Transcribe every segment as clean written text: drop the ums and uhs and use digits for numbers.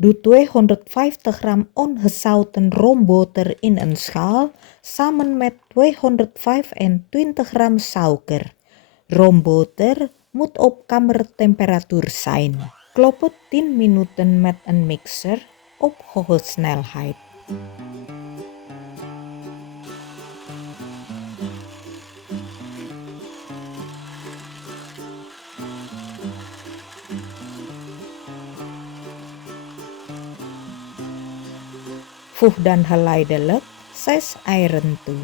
Doe 250 gram ongezouten roomboter in een schaal samen met 225 gram suiker. Roomboter moet op kamertemperatuur zijn. Klop het 10 minuten met een mixer op hoge snelheid. Voeg dan geleidelijk 6 eieren toe.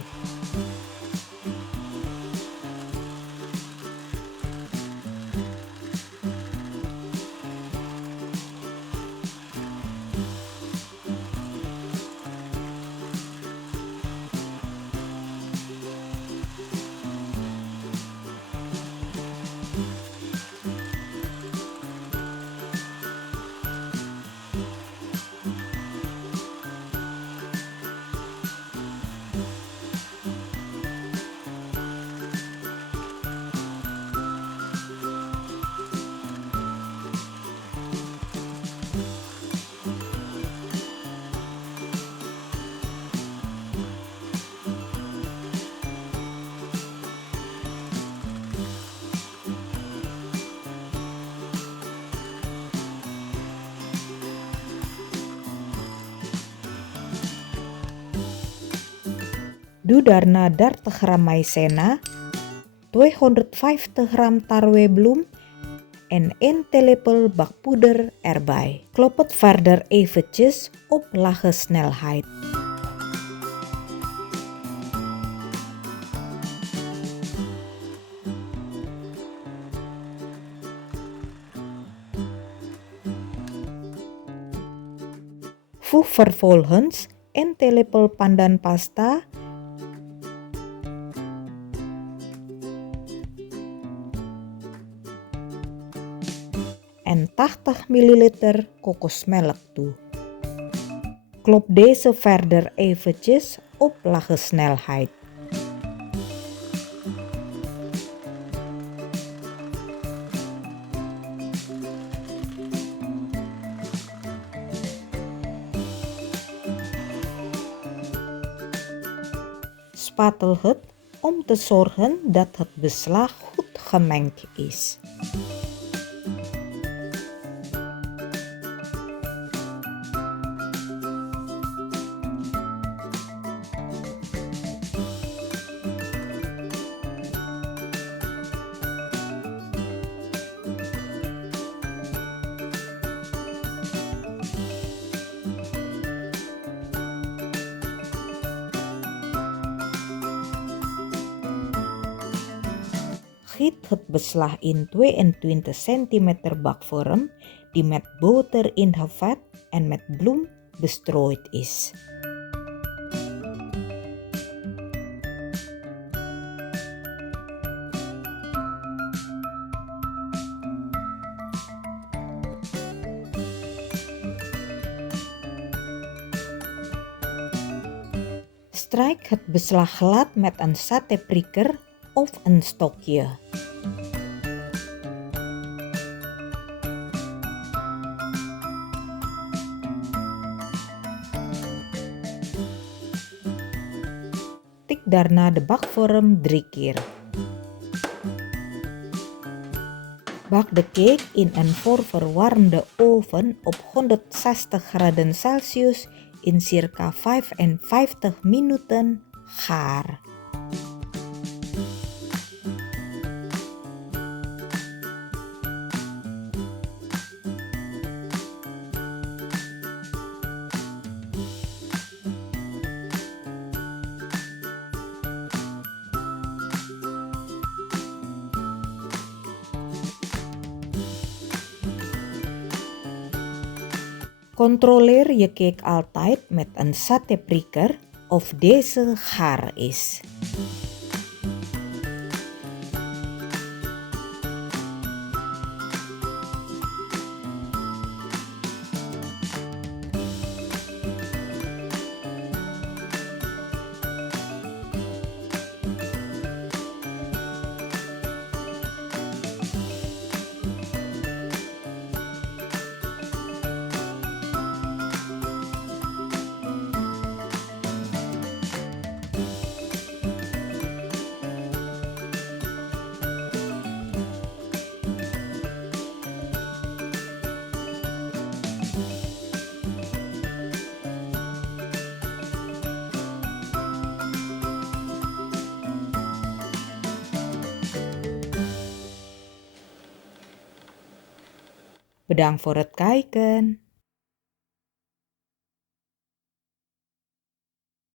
Doe daarna 30 gram maïzena, 250 gram tarwebloem en 1 theelepel bakpoeder erbij. Klop het verder eventjes op lage snelheid. Voeg vervolgens 1 theelepel pandan pasta en 80 ml kokosmelk toe. Klop deze verder eventjes op lage snelheid. Spatel het om te zorgen dat het beslag goed gemengd is. Giet het beslag in 22 cm bakvorm die met boter ingevat en met bloem bestrooid is. Strijk het beslag glad met een satéprikker of een stokje. Tik daarna de bakvorm 3 keer. Bak de cake in een voorverwarmde oven op 160 graden Celsius in circa 55 minuten gaar. Controleer je cake altijd met een satéprikker of deze gaar is. Bedankt voor het kijken.